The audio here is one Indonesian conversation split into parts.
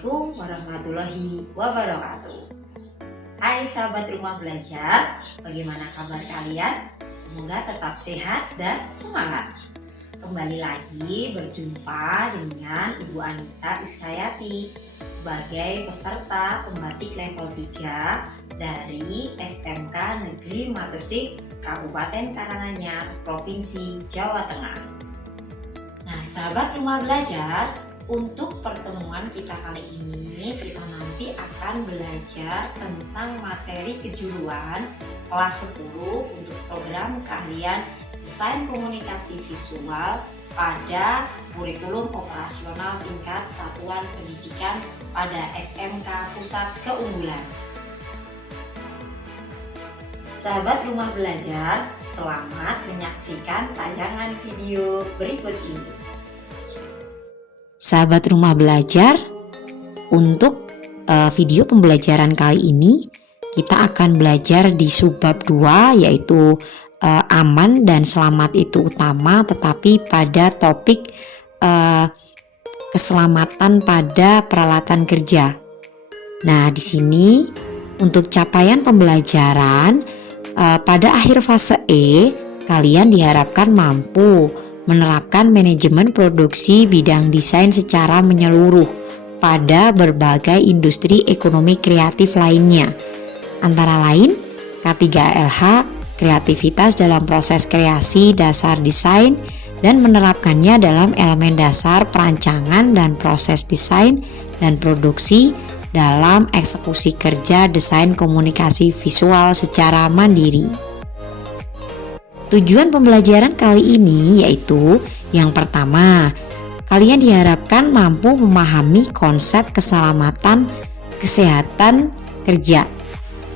Assalamualaikum warahmatullahi wabarakatuh. Hai sahabat rumah belajar, bagaimana kabar kalian? Semoga tetap sehat dan semangat. Kembali lagi berjumpa dengan Ibu Anita Isayati sebagai peserta pembatik level 3 dari SMK Negeri Matesik, Kabupaten Karanganyar, Provinsi Jawa Tengah. Nah, sahabat rumah belajar, untuk pertemuan kita kali ini, kita nanti akan belajar tentang materi kejuruan kelas 10 untuk program keahlian Desain Komunikasi Visual pada kurikulum operasional tingkat satuan pendidikan pada SMK Pusat Keunggulan. Sahabat rumah belajar, selamat menyaksikan tayangan video berikut ini. Sahabat rumah belajar, untuk video pembelajaran kali ini kita akan belajar di subbab 2, yaitu aman dan selamat itu utama, tetapi pada topik keselamatan pada peralatan kerja. Nah, di sini untuk capaian pembelajaran pada akhir fase E, kalian diharapkan mampu menerapkan manajemen produksi bidang desain secara menyeluruh pada berbagai industri ekonomi kreatif lainnya, antara lain K3LH, kreativitas dalam proses kreasi dasar desain dan menerapkannya dalam elemen dasar perancangan dan proses desain dan produksi dalam eksekusi kerja desain komunikasi visual secara mandiri. Tujuan pembelajaran kali ini yaitu yang pertama, kalian diharapkan mampu memahami konsep keselamatan kesehatan kerja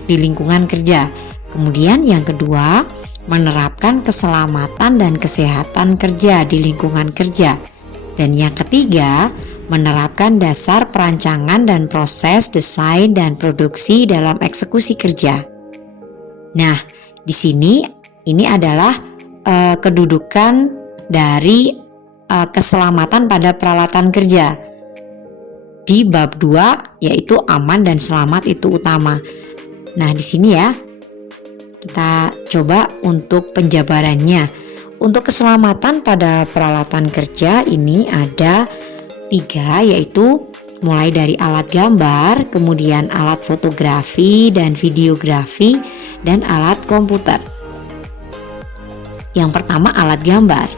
di lingkungan kerja. Kemudian yang kedua, menerapkan keselamatan dan kesehatan kerja di lingkungan kerja. Dan yang ketiga, menerapkan dasar perancangan dan proses desain dan produksi dalam eksekusi kerja. Nah, di sini ini adalah kedudukan dari keselamatan pada peralatan kerja di bab 2, yaitu aman dan selamat itu utama. Nah, di sini ya kita coba untuk penjabarannya. Untuk keselamatan pada peralatan kerja ini ada 3, yaitu mulai dari alat gambar, kemudian alat fotografi dan videografi, dan alat komputer. Yang pertama, alat gambar.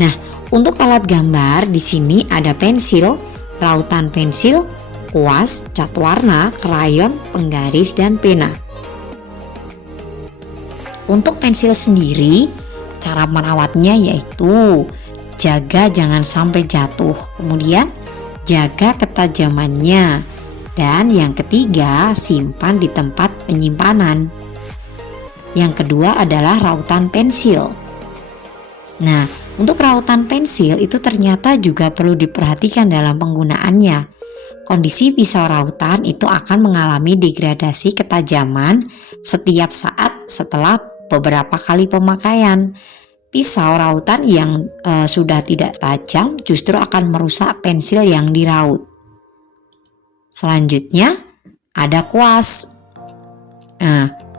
Nah, untuk alat gambar di sini ada pensil, rautan pensil, kuas, cat warna, krayon, penggaris, dan pena. Untuk pensil sendiri, cara merawatnya yaitu jaga jangan sampai jatuh, kemudian jaga ketajamannya, dan yang ketiga, simpan di tempat penyimpanan. Yang kedua adalah rautan pensil. Nah, untuk rautan pensil itu ternyata juga perlu diperhatikan dalam penggunaannya. Kondisi pisau rautan itu akan mengalami degradasi ketajaman setiap saat setelah beberapa kali pemakaian. Pisau rautan yang sudah tidak tajam justru akan merusak pensil yang diraut. Selanjutnya ada kuas. Nah,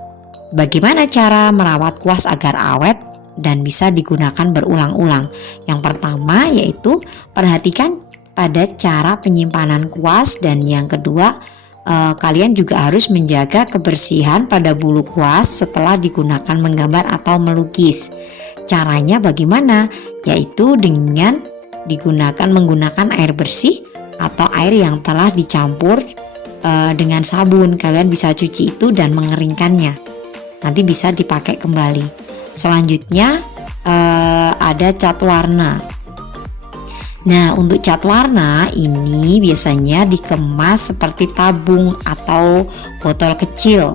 bagaimana cara merawat kuas agar awet dan bisa digunakan berulang-ulang? Yang pertama yaitu perhatikan pada cara penyimpanan kuas, dan yang kedua kalian juga harus menjaga kebersihan pada bulu kuas setelah digunakan menggambar atau melukis. Caranya bagaimana? Yaitu dengan menggunakan air bersih atau air yang telah dicampur dengan sabun. Kalian bisa cuci itu dan mengeringkannya. Nanti bisa dipakai kembali. Selanjutnya ada cat warna. Nah, untuk cat warna ini biasanya dikemas seperti tabung atau botol kecil.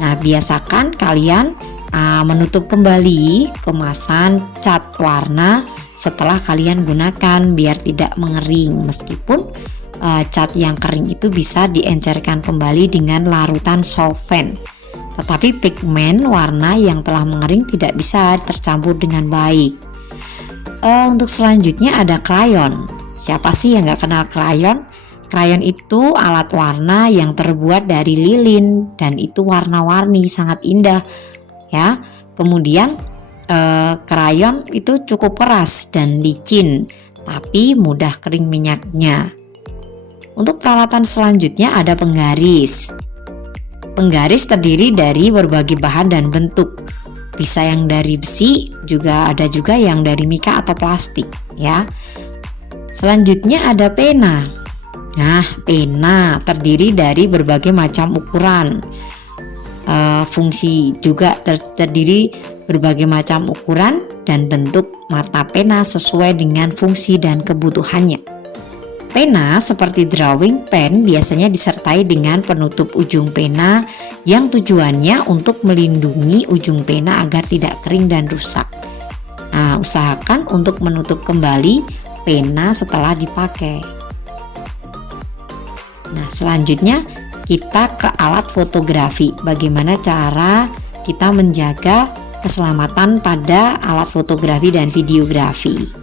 Nah, biasakan kalian menutup kembali kemasan cat warna setelah kalian gunakan biar tidak mengering. Meskipun cat yang kering itu bisa diencerkan kembali dengan larutan solvent. Tetapi pigmen warna yang telah mengering tidak bisa tercampur dengan baik. Untuk selanjutnya ada krayon. Siapa sih yang gak kenal krayon? Krayon itu alat warna yang terbuat dari lilin dan itu warna-warni, sangat indah ya. Kemudian krayon itu cukup keras dan licin, tapi mudah kering minyaknya. Untuk peralatan selanjutnya ada penggaris. Penggaris terdiri dari berbagai bahan dan bentuk. Bisa yang dari besi, ada juga yang dari mika atau plastik ya. Selanjutnya ada pena. Nah, pena terdiri dari berbagai macam ukuran. Fungsi juga terdiri berbagai macam ukuran dan bentuk mata pena sesuai dengan fungsi dan kebutuhannya. Pena seperti drawing pen biasanya disertai dengan penutup ujung pena yang tujuannya untuk melindungi ujung pena agar tidak kering dan rusak. Nah, usahakan untuk menutup kembali pena setelah dipakai. Nah, selanjutnya kita ke alat fotografi. Bagaimana cara kita menjaga keselamatan pada alat fotografi dan videografi.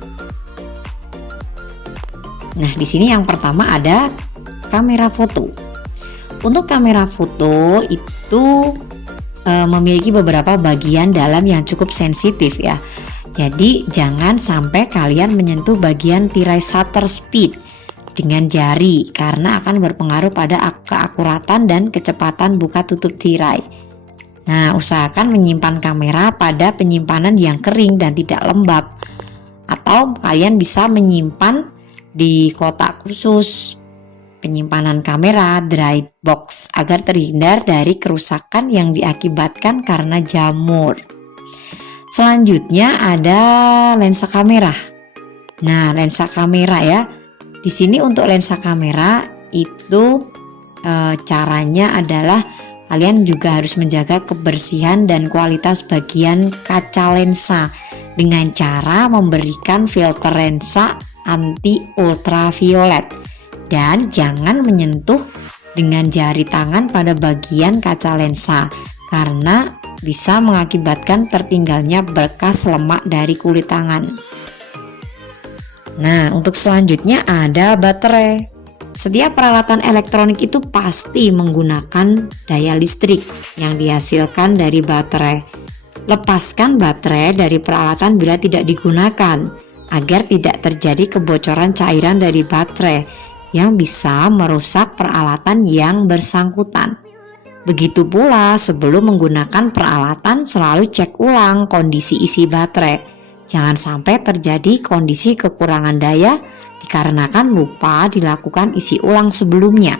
Nah, di sini yang pertama ada kamera foto. Untuk kamera foto itu memiliki beberapa bagian dalam yang cukup sensitif ya. Jadi jangan sampai kalian menyentuh bagian tirai shutter speed dengan jari karena akan berpengaruh pada keakuratan dan kecepatan buka tutup tirai. Nah, usahakan menyimpan kamera pada penyimpanan yang kering dan tidak lembab, atau kalian bisa menyimpan di kotak khusus penyimpanan kamera, dry box, agar terhindar dari kerusakan yang diakibatkan karena jamur. Selanjutnya ada lensa kamera. Nah, lensa kamera ya. Di sini untuk lensa kamera itu caranya adalah kalian juga harus menjaga kebersihan dan kualitas bagian kaca lensa dengan cara memberikan filter lensa anti ultraviolet dan jangan menyentuh dengan jari tangan pada bagian kaca lensa karena bisa mengakibatkan tertinggalnya bekas lemak dari kulit tangan. Nah, untuk selanjutnya ada baterai. Setiap peralatan elektronik itu pasti menggunakan daya listrik yang dihasilkan dari baterai. Lepaskan baterai dari peralatan bila tidak digunakan agar tidak terjadi kebocoran cairan dari baterai yang bisa merusak peralatan yang bersangkutan. Begitu pula sebelum menggunakan peralatan selalu cek ulang kondisi isi baterai. Jangan sampai terjadi kondisi kekurangan daya dikarenakan lupa dilakukan isi ulang sebelumnya.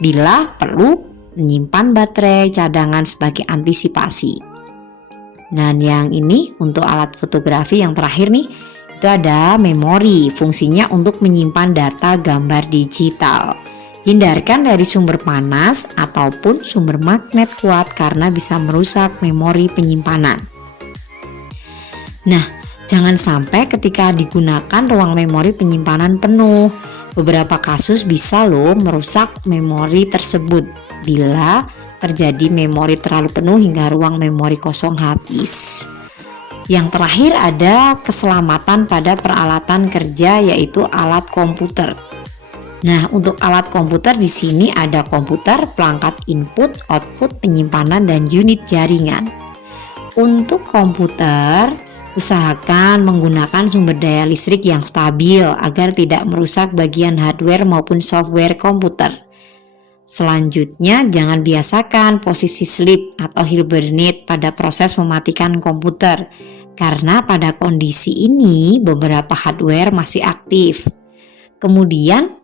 Bila perlu, menyimpan baterai cadangan sebagai antisipasi. Nah, yang ini untuk alat fotografi yang terakhir nih, itu ada memori. Fungsinya untuk menyimpan data gambar digital. Hindarkan dari sumber panas ataupun sumber magnet kuat karena bisa merusak memori penyimpanan. Nah, jangan sampai ketika digunakan ruang memori penyimpanan penuh. Beberapa kasus bisa loh merusak memori tersebut bila terjadi memori terlalu penuh hingga ruang memori kosong habis. Yang terakhir ada keselamatan pada peralatan kerja yaitu alat komputer. Nah, untuk alat komputer di sini ada komputer, perangkat input, output, penyimpanan, dan unit jaringan. Untuk komputer, usahakan menggunakan sumber daya listrik yang stabil agar tidak merusak bagian hardware maupun software komputer. Selanjutnya, jangan biasakan posisi sleep atau hibernate pada proses mematikan komputer, karena pada kondisi ini beberapa hardware masih aktif. Kemudian,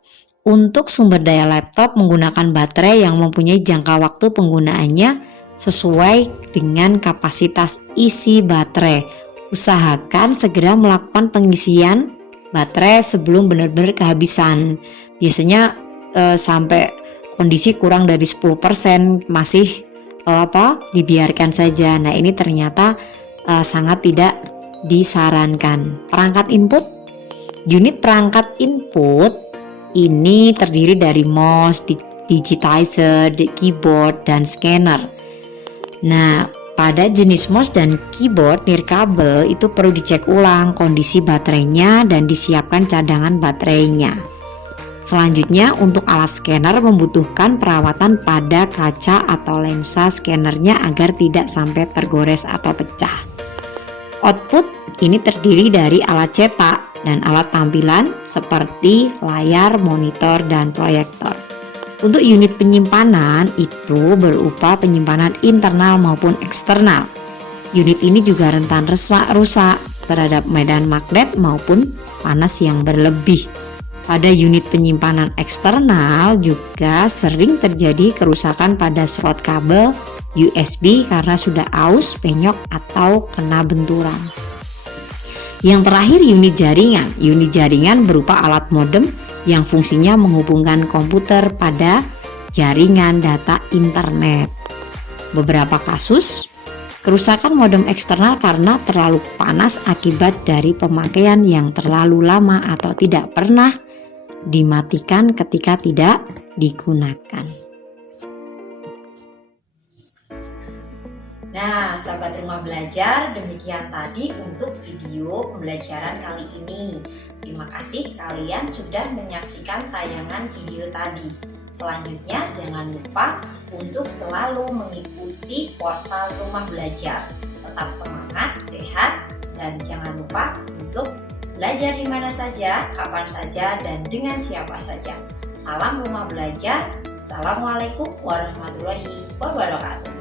untuk sumber daya laptop menggunakan baterai yang mempunyai jangka waktu penggunaannya sesuai dengan kapasitas isi baterai. Usahakan segera melakukan pengisian baterai sebelum benar-benar kehabisan. Biasanya sampai kondisi kurang dari 10% masih dibiarkan saja. Nah, ini ternyata sangat tidak disarankan. Perangkat input, unit perangkat input ini terdiri dari mouse, digitizer, keyboard, dan scanner. Nah, Pada jenis mouse dan keyboard nirkabel itu perlu dicek ulang kondisi baterainya dan disiapkan cadangan baterainya. Selanjutnya untuk alat scanner membutuhkan perawatan pada kaca atau lensa scannernya agar tidak sampai tergores atau pecah. Output ini terdiri dari alat cetak dan alat tampilan seperti layar, monitor, dan proyektor. Untuk unit penyimpanan itu berupa penyimpanan internal maupun eksternal. Unit ini juga rentan rusak terhadap medan magnet maupun panas yang berlebih. Pada unit penyimpanan eksternal juga sering terjadi kerusakan pada slot kabel USB karena sudah aus, penyok, atau kena benturan. Yang terakhir unit jaringan. Unit jaringan berupa alat modem yang fungsinya menghubungkan komputer pada jaringan data internet. Beberapa kasus kerusakan modem eksternal karena terlalu panas akibat dari pemakaian yang terlalu lama atau tidak pernah dimatikan ketika tidak digunakan. Nah, sahabat rumah belajar, demikian tadi untuk video pembelajaran kali ini. Terima kasih kalian sudah menyaksikan tayangan video tadi. Selanjutnya, jangan lupa untuk selalu mengikuti portal rumah belajar. Tetap semangat, sehat, dan jangan lupa untuk belajar di mana saja, kapan saja, dan dengan siapa saja. Salam rumah belajar. Assalamualaikum warahmatullahi wabarakatuh.